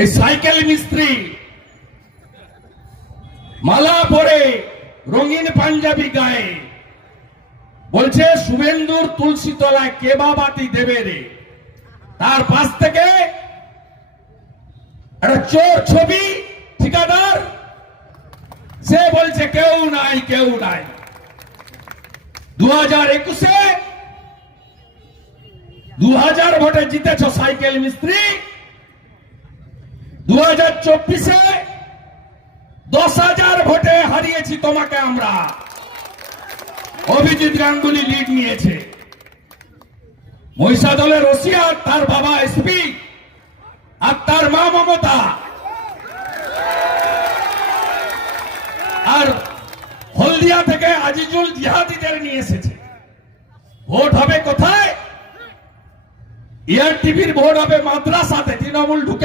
এই সাইকেল মিস্ত্রি মালা পরে রঙিন পাঞ্জাবি গায়ে বলছে শুভেন্দুর তুলসী তলায় কেবা বাতি দেবে রে। তার পাশ থেকে একটা চোর ছবি ঠিকাদার, সে বলছে কেউ নাই কেউ নাই। 2021-এ 2000 ভোটে জিতেছ সাইকেল মিস্ত্রি, 2024-এ 10,000 ভোটে হারিয়েছি তোমাকে আমরা। অভিজিৎ গাঙ্গুলি লিড নিয়েছে। মহিষাদলের রশিয়া, তার বাবা এসপি আর তার মা মমতা, আর হলদিয়া থেকে আজিজুল জিহাদিদের নিয়ে এসেছে। ভোট হবে কোথায়? এআরটিভির ভোট হবে মাদ্রাসাতে। তৃণমূল ঢুকে